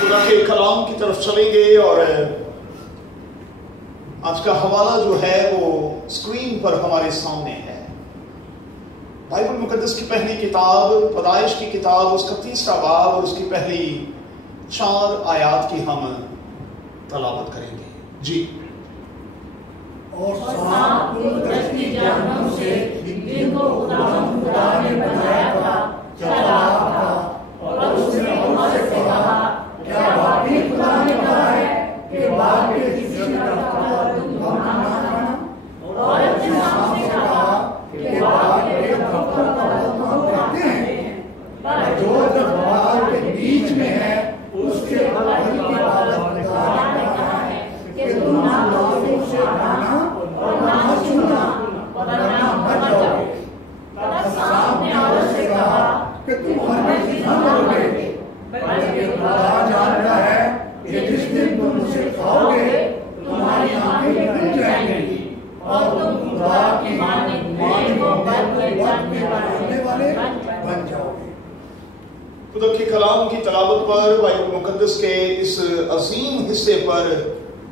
خدا کے کلام کی طرف چلیں گے اور آج کا حوالہ جو ہے وہ اسکرین پر ہمارے سامنے ہے۔ بائبل مقدس کی پہلی کتاب پیدائش کی کتاب، اس کا 3واں باب اور اس کی پہلی 4 آیات کی ہم تلاوت کریں گے۔ جی۔ اور سات قدرتی جانوں سے جن کو خدا نے بنایا تھا چلا تھا، اور اس نے ہوا سے کہا کیا واقعی خدا نے کہا ہے کہ باغ کے کسی درخت کا تم کھانا نہ کھانا، اور اپنے آپ سے کہا کہ باغ کے درخت کا تم کھاتے ہیں، پر جو باغ کے بیچ میں ہے اس کے پھل کی بات کہا ہے کہ تم نہ کھاؤ سے کھانا اور نہ چھونا ورنہ مر جاؤ گے۔ تب سانپ نے عورت سے کہا کہ تم ہرگز نہ مرو گے، بلکہ خدا جانتا ہے کہ جس دن تم اسے کھاؤ گے تمہاری آنکھیں کھل جائیں گی اور تم خدا کی مانند و بد کے جاننے والے بن جاؤ گے۔ خدا کے کلام کی تلاوت پر، بائبل مقدس کے اس عظیم حصے پر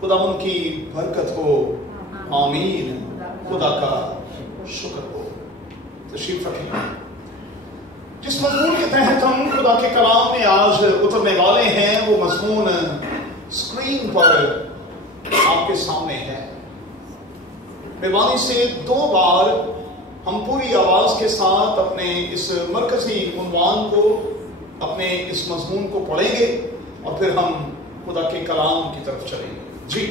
خداوند کی برکت ہو، آمین۔ خدا کا شکر ہو۔ تشریف رکھیں۔ جس مضمون کے تحت ہم خدا کے کلام میں آج اترنے والے ہیں وہ مضمون اسکرین پر آپ کے سامنے ہے۔ مہربانی سے 2 بار ہم پوری آواز کے ساتھ اپنے اس مرکزی عنوان کو، اپنے اس مضمون کو پڑھیں گے اور پھر ہم خدا کے کلام کی طرف چلیں گے۔ جی۔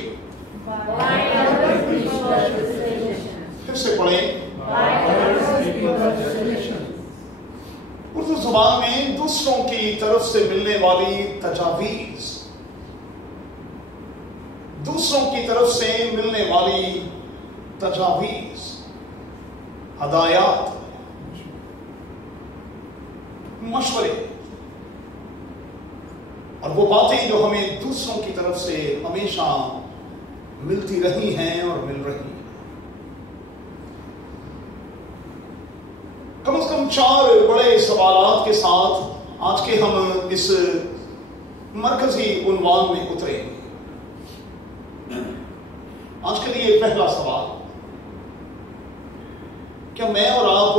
پھر سے پڑھیں۔ اردو زبان میں دوسروں کی طرف سے ملنے والی تجاویز، دوسروں کی طرف سے ملنے والی تجاویز، ہدایات، مشورے اور وہ باتیں جو ہمیں دوسروں کی طرف سے ہمیشہ ملتی رہی ہیں اور مل رہی ہیں۔ کم از کم 4 بڑے سوالات کے ساتھ آج کے ہم اس مرکزی عنوان میں اتریں گے۔ آج کے لیے پہلا سوال، کیا میں اور آپ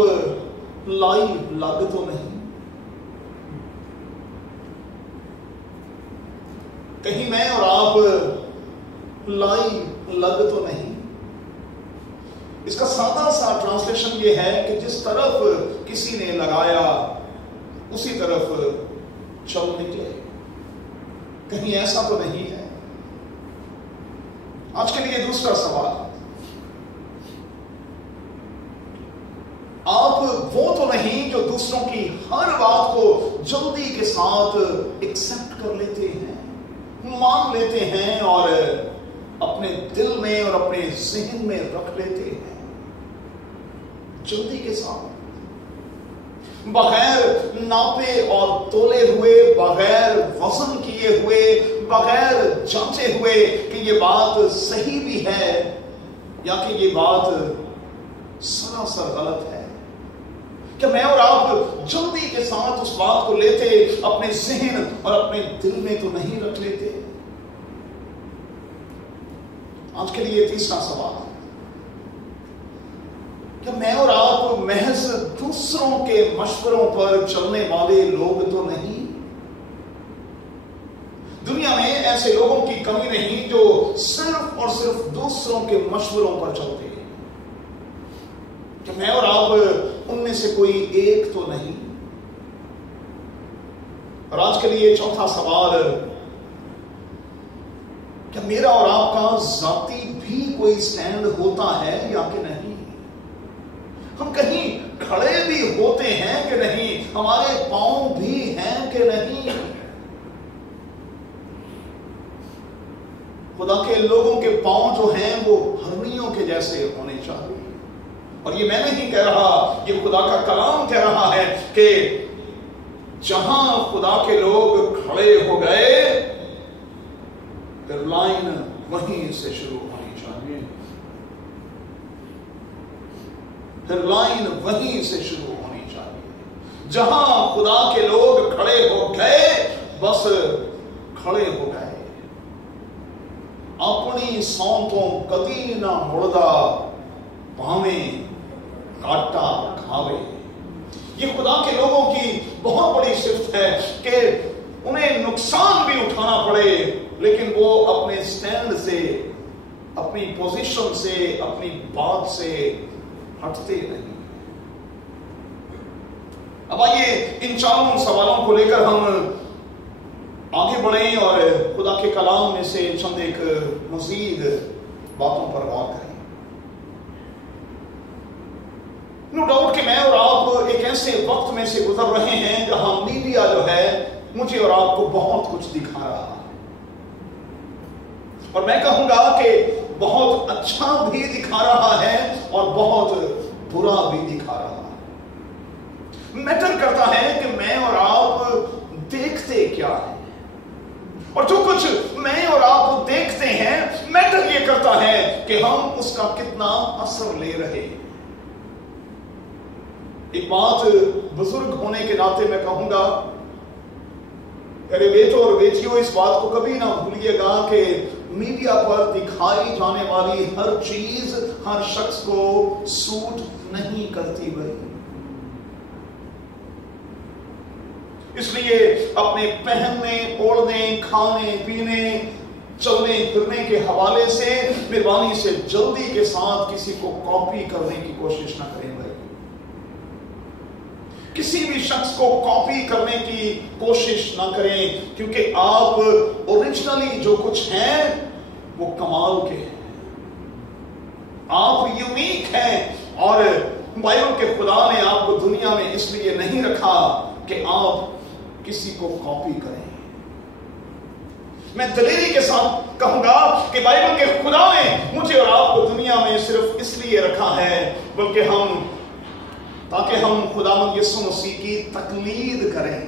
لائیو لگ تو نہیں؟ کہیں میں اور آپ لائیو لگ تو نہیں؟ اس کا سادہ سا ٹرانسلیشن یہ ہے کہ جس طرف کسی نے لگایا اسی طرف چل نکلے۔ کہیں ایسا تو نہیں ہے؟ آج کے لیے دوسرا سوال، آپ وہ تو نہیں جو دوسروں کی ہر بات کو جلدی کے ساتھ ایکسپٹ کر لیتے ہیں، مان لیتے ہیں اور اپنے دل میں اور اپنے ذہن میں رکھ لیتے ہیں، جلدی کے ساتھ، بغیر ناپے اور تولے ہوئے، بغیر وزن کیے ہوئے، بغیر جانچے ہوئے کہ یہ بات صحیح بھی ہے یا کہ یہ بات سراسر غلط ہے۔ کہ میں اور آپ جلدی کے ساتھ اس بات کو لیتے، اپنے ذہن اور اپنے دل میں تو نہیں رکھ لیتے؟ آج کے لیے تیسرا سوال، کہ میں اور آپ محض دوسروں کے مشوروں پر چلنے والے لوگ تو نہیں؟ دنیا میں ایسے لوگوں کی کمی نہیں جو صرف اور صرف دوسروں کے مشوروں پر چلتے ہیں۔ کہ میں اور آپ ان میں سے کوئی ایک تو نہیں؟ اور آج کے لیے چوتھا سوال، کہ میرا اور آپ کا ذاتی بھی کوئی سٹینڈ ہوتا ہے یا کہ نہیں؟ ہم کہیں کھڑے بھی ہوتے ہیں کہ نہیں؟ ہمارے پاؤں بھی ہیں کہ نہیں؟ خدا کے لوگوں کے پاؤں جو ہیں وہ ہرنیوں کے جیسے ہونے چاہیے۔ اور یہ میں نہیں کہہ رہا، یہ خدا کا کلام کہہ رہا ہے کہ جہاں خدا کے لوگ کھڑے ہو گئے پھر لائن وہیں سے شروع ہونی چاہیے، پھر لائن وہیں سے شروع ہونی چاہیے۔ جہاں خدا کے لوگ کھڑے ہو گئے بس खड़े हो गए। अपनी सौंतों कदी ना मुड़दा भावें काटा खावे। ये खुदा के लोगों की बहुत बड़ी सिफत है कि उन्हें नुकसान भी उठाना पड़े, लेकिन वो अपने स्टैंड से, अपनी पोजीशन से, अपनी बात से हटते नहीं। अब आइए इन चारों सवालों को लेकर हम आगे बढ़ें और खुदा के कलाम में से चंद एक मजीद बातों पर गौर करें। नो डाउट कि मैं और आप एक ऐसे वक्त में से गुजर रहे हैं जहां मीडिया जो है मुझे और आपको बहुत कुछ दिखा रहा है, और मैं कहूंगा कि बहुत अच्छा भी दिखा रहा है और बहुत बुरा भी दिखा रहा है। मैटर करता है कि मैं और आप देखते क्या है, और जो कुछ मैं और आप देखते हैं, मैटर ये करता है कि हम उसका कितना असर ले रहे हैं। एक बात बुजुर्ग होने के नाते मैं कहूंगा, अरे बेटो और बेटियों, इस बात को कभी ना भूलिएगा कि मीडिया पर दिखाई जाने वाली हर चीज हर शख्स को सूट नहीं करती भाई। इसलिए अपने पहनने, ओढ़ने, खाने पीने, चलने फिरने के हवाले से मेहरबानी से जल्दी के साथ किसी को कॉपी करने की कोशिश ना करें भाई। किसी भी शख्स को कॉपी करने की कोशिश ना करें, क्योंकि आप ओरिजिनली जो कुछ हैं वो कमाल के हैं, आप यूनिक हैं। और बाइबल के खुदा ने आपको दुनिया में इसलिए नहीं रखा कि आप किसी को कॉपी करें। मैं दलेरी के साथ कहूंगा कि बाइबल के खुदा ने मुझे और आपको दुनिया में सिर्फ इसलिए रखा है बल्कि ताकि हम खुदावंद यीशु मसीह की तकलीद करें,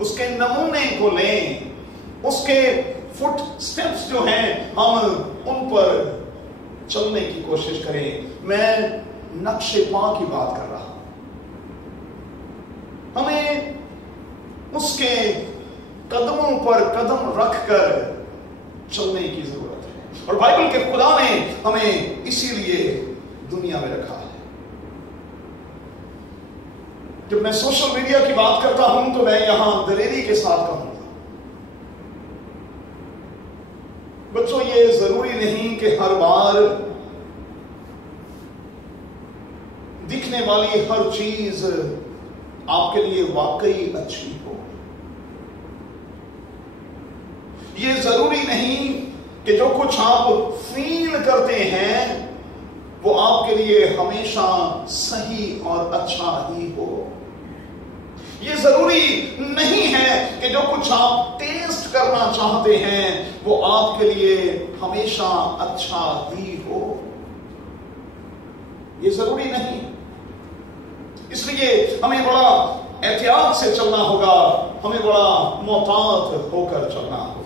उसके नमूने को लें, उसके फुट स्टेप्स जो हैं हम उन पर चलने की कोशिश करें। मैं नक्शे पा की बात कर रहा हूं। हमें उसके कदमों पर कदम रखकर चलने की जरूरत है, और बाइबल के खुदा ने हमें इसीलिए दुनिया में रखा है। जब मैं सोशल मीडिया की बात करता हूं तो मैं यहां दलेरी के साथ कहूंगा, बच्चों ये जरूरी नहीं कि हर बार दिखने वाली हर चीज आपके लिए वाकई अच्छी हो। ये जरूरी नहीं कि जो कुछ आप फील करते हैं वो आपके लिए हमेशा सही और अच्छा ही हो। ये जरूरी नहीं है कि जो कुछ आप टेस्ट करना चाहते हैं वो आपके लिए हमेशा अच्छा ही हो। ये जरूरी नहीं। इसलिए हमें बड़ा एहतियात से चलना होगा, हमें बड़ा मोहतात होकर चलना होगा।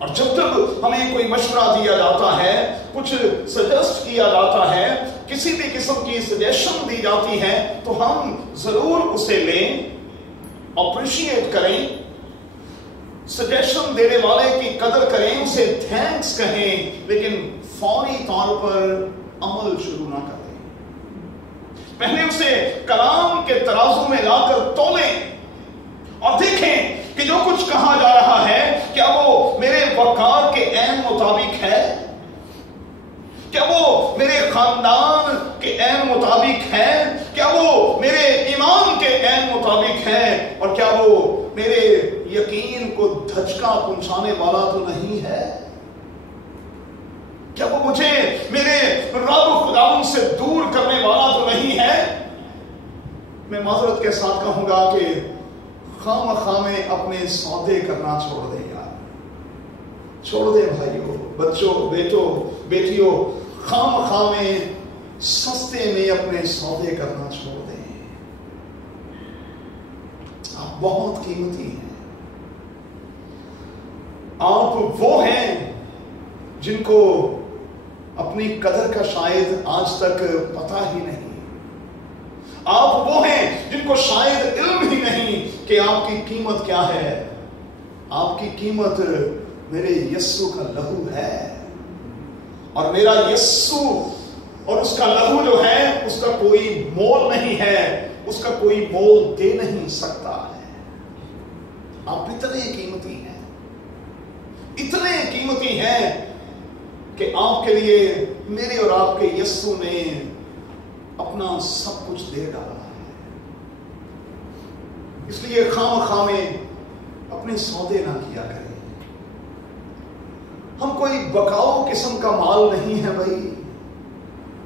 और जब तक हमें कोई मशवरा दिया जाता है, कुछ सजेस्ट किया जाता है, किसी भी किस्म की सजेशन दी जाती है, तो हम जरूर उसे लें, अप्रिशिएट करें, सजेशन देने वाले की कदर करें, उसे थैंक्स कहें, लेकिन फौरी तौर पर अमल शुरू ना करें। पहले उसे कलाम के तराजू में लाकर तोलें और देखें कि जो कुछ कहा जा रहा है क्या वो मेरे वकार के ऐन मुताबिक है, क्या वो मेरे खानदान के ऐन मुताबिक है, क्या वो मेरे ईमान के ऐन मुताबिक है, और क्या वो मेरे यकीन को धचका पहुंचाने वाला तो नहीं है, क्या वो मुझे मेरे रब खुदावंद से दूर करने वाला तो नहीं है। मैं माजरत के साथ कहूंगा कि खामखा में अपने सौदे करना छोड़ दें यार, छोड़ दें भाइयों, बच्चों, बेटियों, खामखा में सस्ते में अपने सौदे करना छोड़ दें। आप बहुत कीमती हैं। आप वो हैं जिनको अपनी कदर का शायद आज तक पता ही नहीं। आप वो हैं जिनको शायद इल्म ही नहीं कि आपकी कीमत क्या है? आपकी कीमत मेरे यस्सु का लहू है, और मेरा यस्सु और उसका लहू जो है उसका कोई मोल नहीं है, उसका कोई मोल दे नहीं सकता है। आप इतने कीमती हैं, इतने कीमती हैं कि आपके लिए मेरे और आपके यस्सु ने अपना सब कुछ दे डाला है। इसलिए खामखा में अपने सौदे ना किया करें। हम कोई बकाऊ किस्म का माल नहीं है भाई,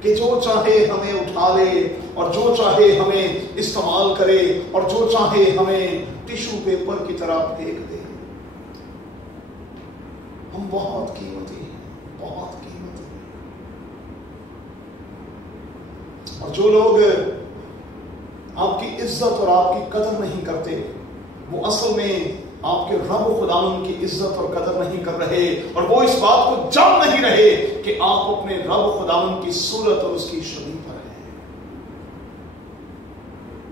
कि जो चाहे हमें उठा ले और जो चाहे हमें इस्तेमाल करे और जो चाहे हमें टिश्यू पेपर की तरह फेंक दे। हम बहुत कीमती हैं, बहुत कीमती हैं। और जो लोग आपकी इज्जत और आपकी कदर नहीं करते, वो असल में आपके रब खुदावन की इज्जत और कदर नहीं कर रहे, और वो इस बात को जान नहीं रहे कि आप अपने रब खुदावन की सूरत और उसकी शबीह पर हैं।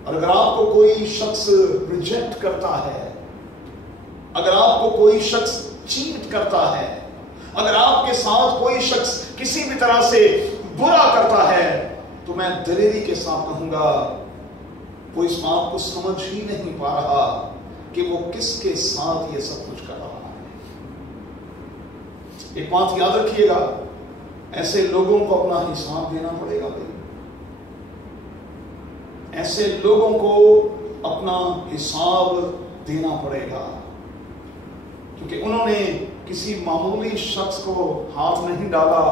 और अगर आपको कोई शख्स रिजेक्ट करता है, अगर आपको कोई शख्स चीट करता है, अगर आपके साथ कोई शख्स किसी भी तरह से बुरा करता है, तो मैं दलेरी के साथ कहूंगा वो इस बात को समझ ही नहीं पा रहा कि वो किसके साथ ये सब कुछ कर रहा है। एक बात याद रखिएगा, ऐसे लोगों को अपना हिसाब देना पड़ेगा भाई। ऐसे लोगों को अपना हिसाब देना पड़ेगा, क्योंकि उन्होंने किसी मामूली शख्स को हाथ नहीं डाला,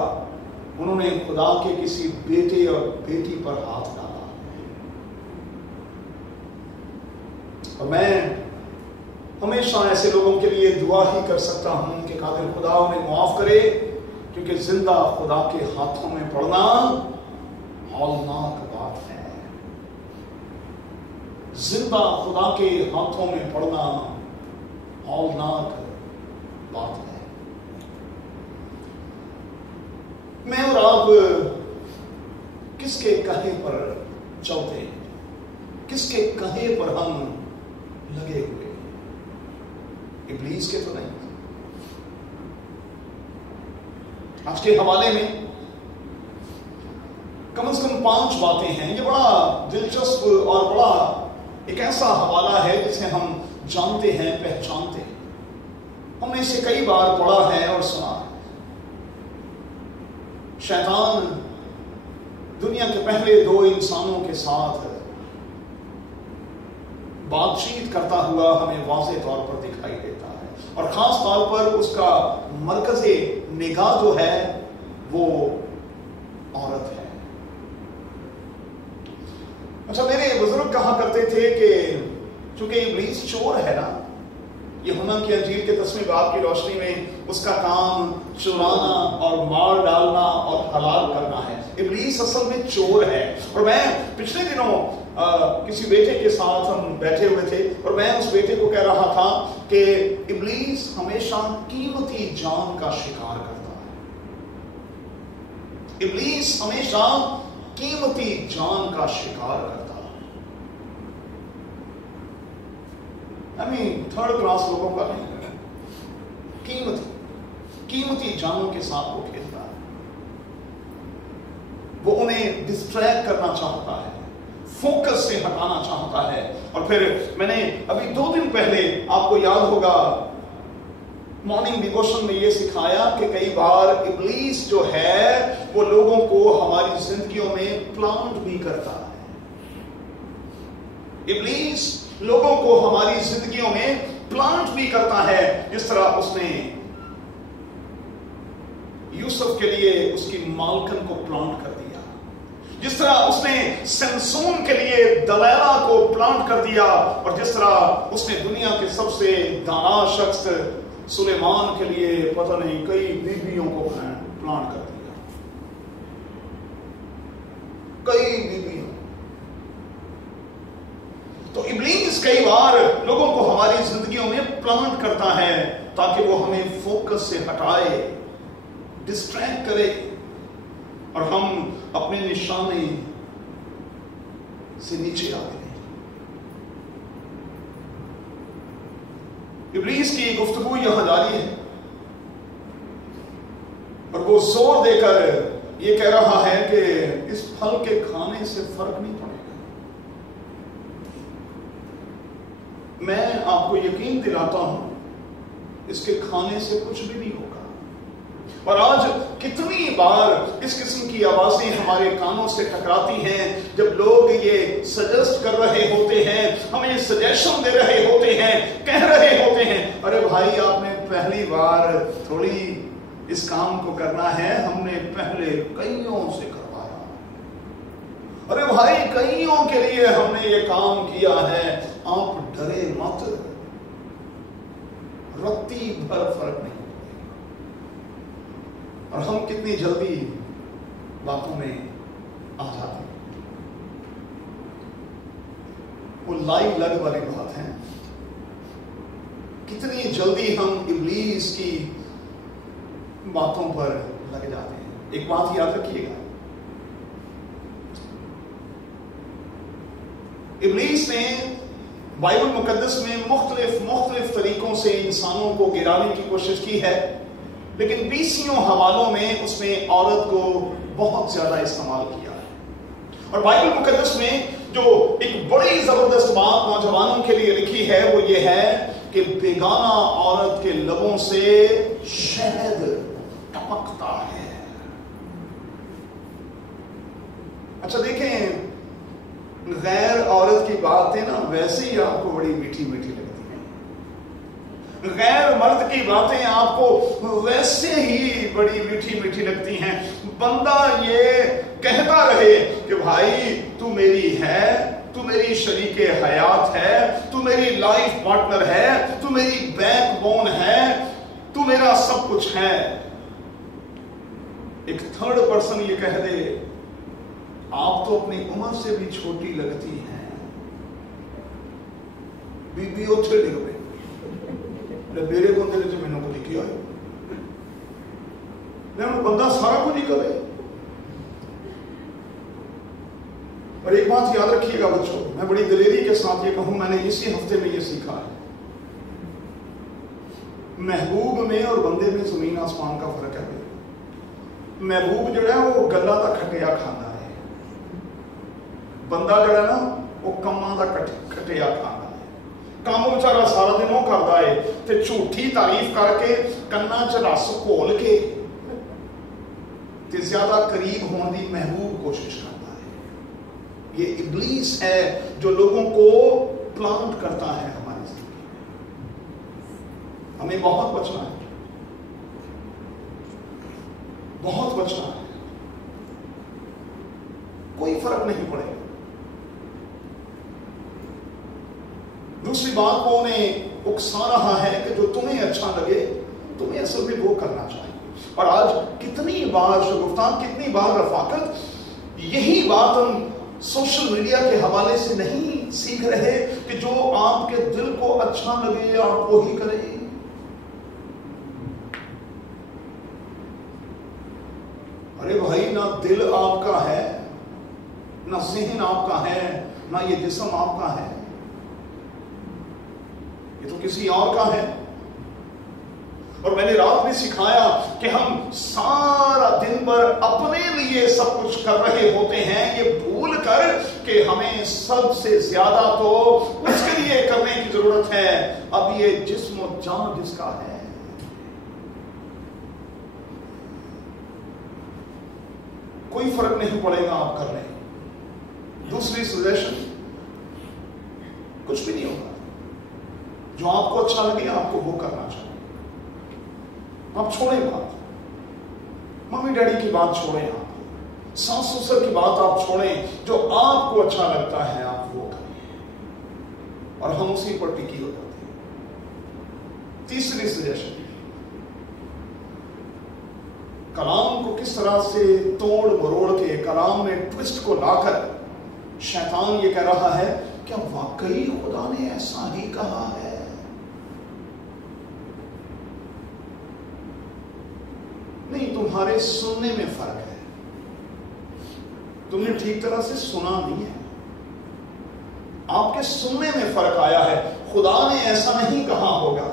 उन्होंने खुदा के किसी बेटे और बेटी पर हाथ डाला। और मैं हमेशा ऐसे लोगों के लिए दुआ ही कर सकता हूं कि कादिर खुदा उन्हें माफ करे, क्योंकि जिंदा खुदा के हाथों में पड़ना हौलनाक बात है। जिंदा खुदा के हाथों में पड़ना हौलनाक बात है। मैं और आप किसके कहे पर चलते हैं, किसके कहे पर हम लगे हुए? इब्लीस के तो नहीं। आज के हवाले में कम से कम 5 बातें हैं। ये बड़ा दिलचस्प और बड़ा एक ऐसा हवाला है जिसे हम जानते हैं, पहचानते हैं। हमने इसे कई बार पढ़ा है और सुना है। शैतान दुनिया के पहले 2 इंसानों के साथ बातचीत करता हुआ हमें वाज़ेह तौर पर दिखाई देता है, और खास तौर पर उसका मरकज़े निगाह जो है वो औरत है। अच्छा, मेरे बुजुर्ग कहा करते थे कि चूंकि इब्लीस चोर है ना, यूहन्ना की अंजील के 10वें बाब की रोशनी में उसका काम चुराना और मार डालना और हलाल करना है। इब्लीस असल में चोर है। और मैं पिछले दिनों किसी बेटे के साथ हम बैठे हुए थे, और मैं उस बेटे को कह रहा था कि इब्लीस हमेशा कीमती जान का शिकार करता है। इब्लीस हमेशा कीमती जान का शिकार करता है। थर्ड क्लास लोगों का नहीं, कीमती जानों के साथ वो खेलता है। वो उन्हें डिस्ट्रैक्ट करना चाहता है, फोकस से हटाना चाहता है। और फिर मैंने अभी 2 दिन पहले, आपको याद होगा, मॉर्निंग डिवोशन में ये सिखाया कि कई बार इब्लीस जो है वो लोगों को हमारी जिंदगियों में प्लांट भी करता है। इब्लीस लोगों को हमारी जिंदगियों में प्लांट भी करता है। जिस तरह उसने यूसुफ के लिए उसकी मालकन को प्लांट कर दिया, जिस तरह उसने सैमसून के लिए दलैला को प्लांट कर दिया, और जिस तरह उसने दुनिया के सबसे दाना शख्स सुलेमान के लिए पता नहीं कई बीवियों को प्लांट कर दिया, कई बीवियों। तो इब्लीस कई बार लोगों को हमारी जिंदगियों में प्लांट करता है ताकि वो हमें फोकस से हटाए, डिस्ट्रैक्ट करे, और हम अपने निशाने से नीचे आ गए। इब्लीस की गुफ्तगू यहां जारी है और वो जोर देकर ये कह रहा है कि इस फल के खाने से फर्क नहीं पड़ेगा। मैं आपको यकीन दिलाता हूं इसके खाने से कुछ भी नहीं होगा। और आज कितनी बार इस किस्म की आवाजें हमारे कानों से टकराती हैं जब लोग ये सजेस्ट कर रहे होते हैं, हमें सजेशन दे रहे होते हैं, कह रहे होते हैं अरे भाई आपने पहली बार थोड़ी इस काम को करना है, हमने पहले कईयों से करवाया। अरे भाई कईयों के लिए हमने ये काम किया है, आप डरे मत, रत्ती भर फर्क नहीं। और हम कितनी जल्दी बातों में आ जाते हैं। वो लाइव लग वाली बात है, कितनी जल्दी हम इब्लीस की बातों पर लग जाते हैं। एक बात याद रखिएगा, इब्लीस ने बाइबल मुकद्दस में मुख्तलिफ तरीकों से इंसानों को गिराने की कोशिश की है, लेकिन 20 हवालों में उसने औरत को बहुत ज्यादा इस्तेमाल किया है। और बाइबल मुकद्दस में जो एक बड़ी जबरदस्त बात नौजवानों के लिए लिखी है वो ये है कि बेगाना औरत के लबों से शहद टपकता है। अच्छा देखें, गैर औरत की बातें ना वैसे ही आपको बड़ी मीठी मीठी लगती हैं, गैर मर्द की बातें आपको वैसे ही बड़ी मीठी मीठी लगती हैं। बंदा ये कहता रहे कि भाई तू मेरी है, तू मेरी शरीके हयात है, तू मेरी लाइफ पार्टनर है, तू मेरी बैकबोन है, तू मेरा सब कुछ है। एक थर्ड पर्सन ये कह दे आप तो अपनी उम्र से भी छोटी लगती हैं, बीबी उठे डिग पे मेरे को तेरे से मैनू को लिखी है बंदा सारा कुछ ही करे। और एक बात याद रखिएगा बच्चों, मैं बड़ी दिलेरी के साथ ये कहूं, मैंने इसी हफ्ते में ये सीखा है, महबूब में और बंदे में जमीन आसमान का फर्क है। महबूब जो है वो गला का खटिया खाना है, बंदा जो है ना वो कम्मा का खटिया खाना है। काम बेचारा सारा दिन वो करता है ते झूठी तारीफ करके कन्ना च रस घोल के ते ज्यादा करीब होने की महबूब कोशिश करता है। ये इब्लीस है जो लोगों को प्लांट करता है हमारी जिंदगी में। हमें बहुत बचना है, बहुत बचना है, कोई फर्क नहीं पड़ेगा। दूसरी बात वो उन्हें उकसा रहा है कि जो तुम्हें अच्छा लगे तुम्हें असल में वो करना चाहिए। और आज कितनी बार शगुफ्तान, कितनी बार रफाकत, यही बात हम सोशल मीडिया के हवाले से नहीं सीख रहे कि जो आपके दिल को अच्छा लगे आप वो ही करें। अरे भाई ना दिल आपका है, ना ज़हन आपका है, ना ये जिस्म आपका है, ये तो किसी और का है। और मैंने रात में सिखाया कि हम सारा दिन भर अपने लिए सब कुछ कर रहे होते हैं, ये भूल कर कि हमें सबसे ज्यादा तो उसके लिए करने की जरूरत है। अब ये जिस्म और जान जिसका है, कोई फर्क नहीं पड़ेगा आप कर लें। दूसरी सजेशन, कुछ भी नहीं होगा, जो आपको अच्छा लगे आपको वो करना चाहिए। आप छोड़ें बात, मम्मी डैडी की बात छोड़ें, आप सास ससुर की बात आप छोड़ें, जो आपको अच्छा लगता है आप वो करें और हम उसी पर टिकी हो जाते हैं। तीसरी सजेशन, कलाम को किस तरह से तोड़ मरोड़ के कलाम में ट्विस्ट को लाकर शैतान ये कह रहा है क्या वाकई खुदा ने ऐसा ही कहा है। नहीं, तुम्हारे सुनने में फर्क है, तुमने ठीक तरह से सुना नहीं है, आपके सुनने में फर्क आया है। खुदा ने ऐसा नहीं कहा होगा।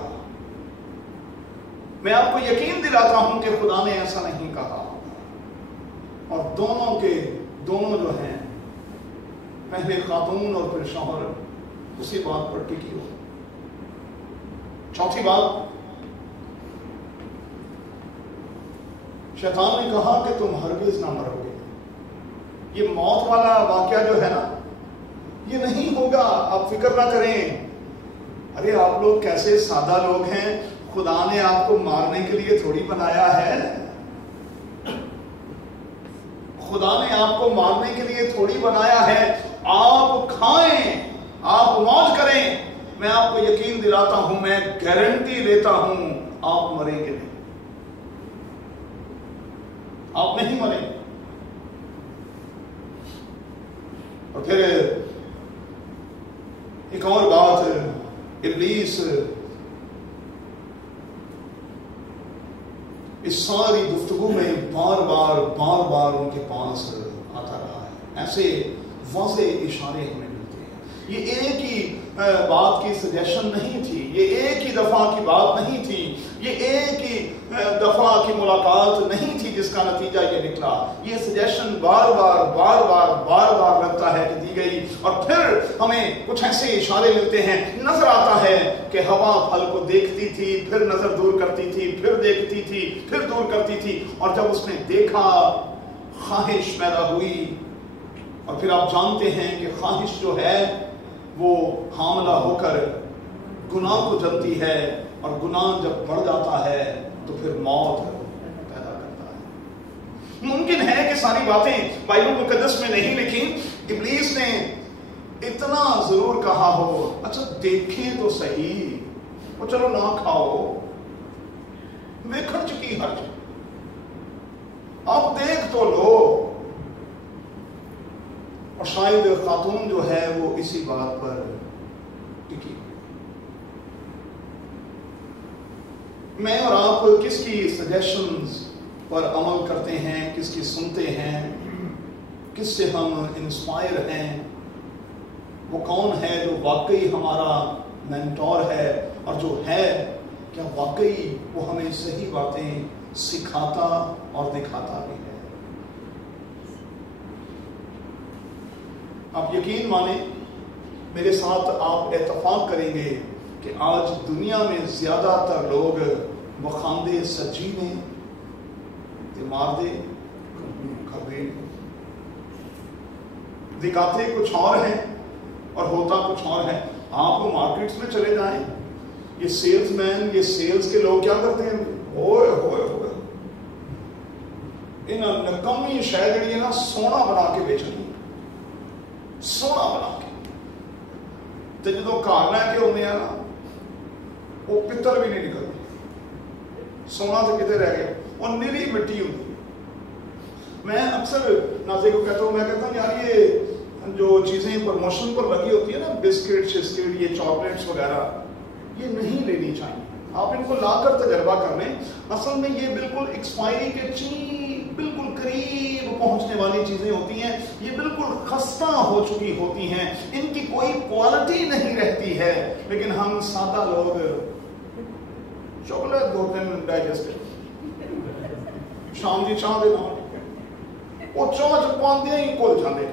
मैं आपको यकीन दिलाता हूं कि खुदा ने ऐसा नहीं कहा। और दोनों जो हैं, पहले खातून और फिर शौहर, उसी बात पर टिकी हो। चौथी बात, शैतान ने कहा कि तुम हरगिज ना मरोगे। ये मौत वाला वाकया जो है ना, ये नहीं होगा, आप फिक्र ना करें। अरे आप लोग कैसे सादा लोग हैं, खुदा ने आपको मारने के लिए थोड़ी बनाया है। खुदा ने आपको मारने के लिए थोड़ी बनाया है। आप खाएं, आप मौज करें, मैं आपको यकीन दिलाता हूं, मैं गारंटी देता हूं, आप मरेंगे नहीं, आप नहीं मरेंगे। और फिर एक और बात, इब्लीस इस सारी गुफ्तगू में बार बार उनके पास आता रहा है। ऐसे वाज़ेह इशारे हमें मिलते हैं। ये एक ही बात की सजेशन नहीं थी, ये एक ही दफा की बात नहीं थी, ये एक ही दफा की मुलाकात नहीं थी जिसका नतीजा ये निकला। ये सजेशन बार बार लगता है कि दी गई। और फिर हमें कुछ ऐसे इशारे मिलते हैं, नजर आता है कि हवा फल को देखती थी, फिर नजर दूर करती थी, फिर देखती थी, फिर दूर करती थी। और जब उसने देखा, ख्वाहिश पैदा हुई। और फिर आप जानते हैं कि ख्वाहिश जो है वो हामला होकर गुनाह को जलती है, और गुनाह जब बढ़ जाता है तो फिर मौत पैदा करता है। मुमकिन है कि सारी बातें बाइबल मुकद्दस में नहीं लिखी, इब्लीस ने इतना जरूर कहा हो, अच्छा देखें तो सही, वो चलो ना खाओ, वेखण च की हर्ज, आप देख तो लो। और शायद खातून जो है वो इसी बात पर टिकी। मैं और आप किसकी सजेशंस पर अमल करते हैं, किसकी सुनते हैं, किससे हम इंस्पायर हैं, वो कौन है जो वाकई हमारा मेंटोर है, और जो है क्या वाकई वो हमें सही बातें सिखाता और दिखाता भी है। आप यकीन माने, मेरे साथ आप इत्तेफाक करेंगे कि आज दुनिया में ज्यादातर लोग बखांदे सजीने मारदे खबे दिखाते कुछ और हैं और होता कुछ और है। आप मार्केट्स में चले जाएं, ये सेल्समैन, ये सेल्स के लोग क्या करते हैं, होए होए होए इन नकमी शय जी ना सोना बना के बेचनी, सोना बना के, तो जो घर लैके आते हैं ना वो पित्तर भी नहीं निकलते, सोना तो कितने रह गया, और निरी मिट्टी होती। मैं अक्सर नाज़े को कहता हूँ, मैं कहता हूँ यार ये जो चीजें प्रमोशन पर लगी होती है ना, बिस्किट शिस्किट, ये चॉकलेट्स वगैरह, ये नहीं लेनी चाहिए। आप इनको लाकर तजर्बा कर लें, असल में ये बिल्कुल एक्सपायरी के बिल्कुल करीब पहुंचने वाली चीजें होती हैं, ये बिल्कुल खस्ता हो चुकी होती हैं, इनकी कोई क्वालिटी नहीं रहती है। लेकिन हम सादा लोग चॉकलेट 2-3 डाइजेस्टिव शाम की चाह दे नाल वो चाह च पांदे ही घुल जाते।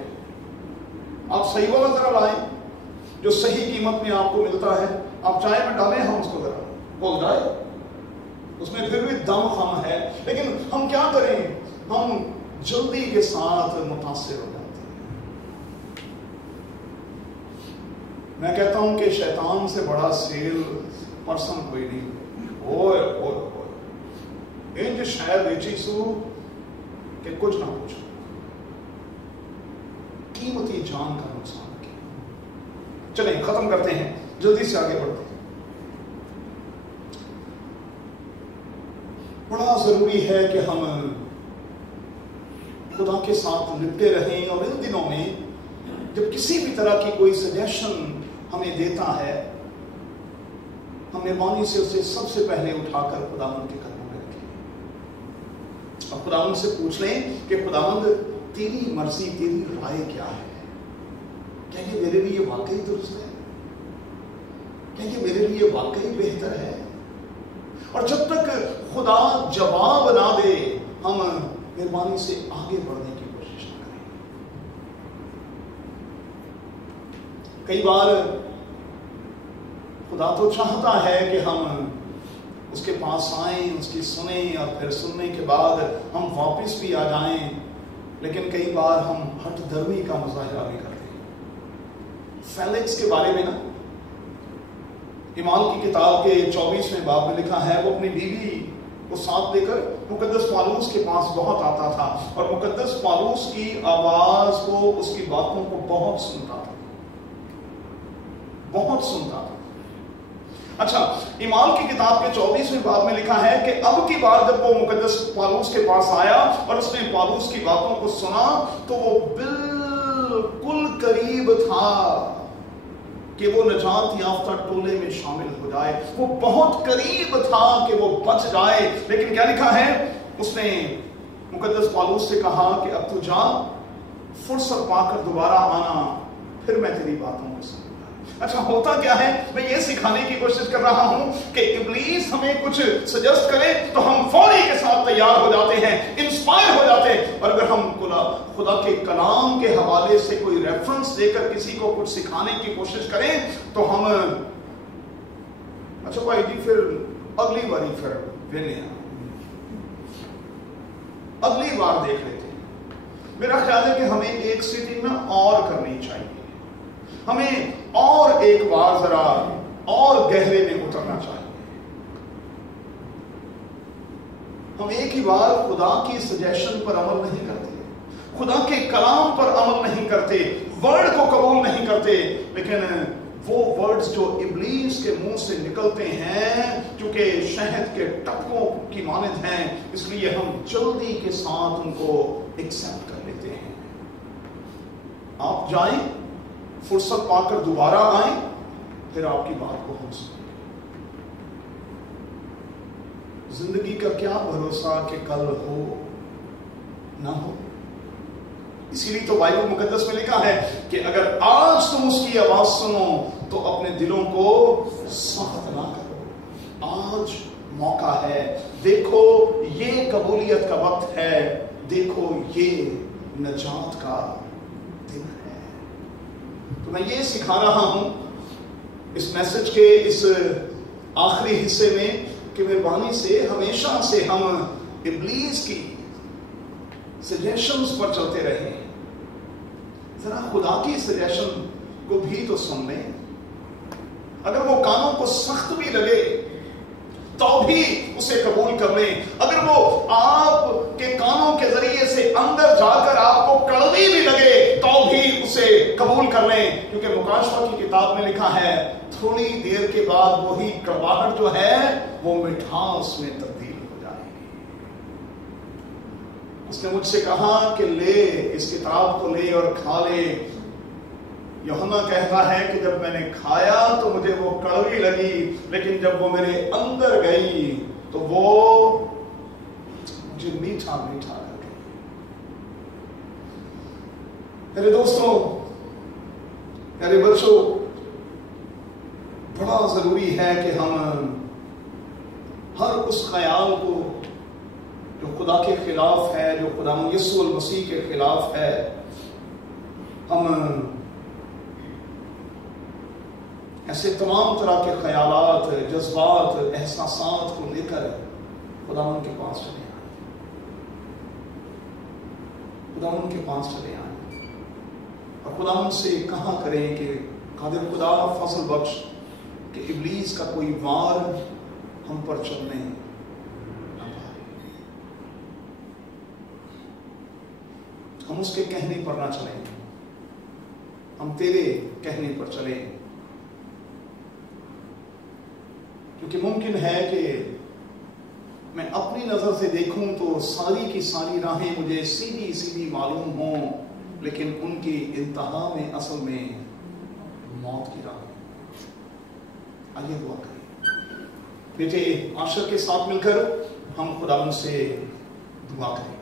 आप सही वाला जरा लाएं जो सही कीमत में आपको मिलता है, आप चाय में डालें, हम उसको जरा घुल जाए, उसमें फिर भी दम कम है। लेकिन हम क्या करें, हम जल्दी के साथ मुतासिर हो जाते हैं। मैं कहता हूं कि शैतान से बड़ा सेल पर्सन कोई नहीं। ओए ओए ओए इंज शायद बेची सू कि कुछ ना कुछ कीमती जान का नुकसान किया। चलें खत्म करते हैं, जल्दी से आगे बढ़ते हैं। बड़ा जरूरी है कि हम खुदा के साथ लिपटे रहें, और इन दिनों में जब किसी भी तरह की कोई सजेशन हमें देता है, हम मेहरबानी से उसे सबसे पहले उठाकर खुदावंद के कदमों में रखें और खुदावंद से पूछ लें कि खुदावंद तेरी मर्जी, तेरी राय क्या है, क्या ये मेरे लिए वाकई दुरुस्त है, क्या ये मेरे लिए वाकई बेहतर है। और जब तक खुदा जवाब ना दे हम मेहरबानी से आगे बढ़ने की कोशिश न करें। कई बार खुदा तो चाहता है कि हम उसके पास आएं, उसकी सुने और फिर सुनने के बाद हम वापस भी आ जाएं, लेकिन कई बार हम हठधर्मी का मुजाहिरा भी करते हैं। फेलिक्स के बारे में ना ईमान की किताब के 24वें बाब में लिखा है, वो अपनी बीवी को साथ लेकर मुकद्दस पौलुस के पास बहुत आता था और मुकद्दस पौलुस की आवाज को, उसकी बातों को बहुत सुनता था, बहुत सुनता था। अच्छा, ईमान की किताब के 24वें बाब में लिखा है कि अब की बार जब वो मुकद्दस पौलुस के पास आया और उसने पौलुस की बातों को सुना तो वो बिल्कुल करीब था कि वो नजात याफ्ता टोले में शामिल हो जाए, वो बहुत करीब था कि वो बच जाए। लेकिन क्या लिखा है, उसने मुकद्दस पौलुस से कहा कि अब तू जा, फुर्सत पाकर दोबारा आना, फिर मैं तेरी बातों को सुनूंगा। अच्छा, होता क्या है, मैं ये सिखाने की कोशिश कर रहा हूं कि इब्लीस हमें कुछ सजेस्ट करे तो हम फौरी के साथ तैयार हो जाते हैं, इंस्पायर हो जाते हैं। और अगर हम खुदा के कलाम के हवाले से कोई रेफरेंस देकर किसी को कुछ सिखाने की कोशिश करें तो हम, अच्छा भाई जी फिर अगली बारी फिर वेले अगली बार देख लेते हैं। मेरा ख्याल है कि हमें एक सिटिंग में और करनी चाहिए, हमें और एक बार जरा और गहरे में उतरना चाहिए। हम एक ही बार खुदा की सजेशन पर अमल नहीं करते, खुदा के कलाम पर अमल नहीं करते, वर्ड को कबूल नहीं करते, लेकिन वो वर्ड्स जो इब्लीस के मुंह से निकलते हैं, क्योंकि शहद के टपकों की मानद हैं, इसलिए हम जल्दी के साथ उनको एक्सेप्ट कर लेते हैं। आप जाएं, फुर्सत पाकर दोबारा आएं, फिर आपकी बात को हम सुनें। जिंदगी का क्या भरोसा कि कल हो ना हो। इसीलिए तो बाइबल मुकद्दस में लिखा है कि अगर आज तुम उसकी आवाज सुनो तो अपने दिलों को सख्त ना करो। आज मौका है, देखो ये कबूलियत का वक्त है, देखो ये नजात का दिन है। तो मैं ये सिखा रहा हूं इस मैसेज के इस आखिरी हिस्से में कि मेहरबानी से हमेशा से हम इब्लीस की सजेशंस पर चलते रहे। जरा खुदा की सजेशन को भी तो सुन लें। अगर वो कानों को सख्त भी लगे तो भी उसे कबूल कर लें। अगर वो आपके कानों के जरिए से अंदर जाकर आपको कड़वी भी लगे तो भी उसे कबूल कर लें, क्योंकि मुकाशवा की किताब में लिखा है थोड़ी देर के बाद वही कड़वाहट जो है वो मिठास में तब्दील हो जाएगी। उसने मुझसे कहा कि ले इस किताब को ले और खा ले। यूहन्ना कहता है कि जब मैंने खाया तो मुझे वो कड़वी लगी, लेकिन जब वो मेरे अंदर गई तो वो मुझे मीठा मीठा लगा। मेरे दोस्तों, मेरे बच्चों, बड़ा जरूरी है कि हम हर उस ख्याल को जो खुदा के खिलाफ है, जो खुदा यीशु मसीह के खिलाफ है, हम ऐसे तमाम तरह के ख्यालात, जज्बात, एहसासात को लेकर खुदावन के पास चले आए, खुदावन के पास चले आए और खुदावन से कहा करें कि कादिर खुदा फजल बख्श कि इब्लीस का कोई वार हम पर चलने न पाए, हम उसके कहने पर ना चलें, हम तेरे कहने पर चलें। क्योंकि मुमकिन है कि मैं अपनी नजर से देखूं तो सारी की सारी राहें मुझे सीधी सीधी मालूम हों, लेकिन उनकी इंतहा में असल में मौत की राह। आइए दुआ करें। बेटे, आशा के साथ मिलकर हम खुदा से दुआ करें।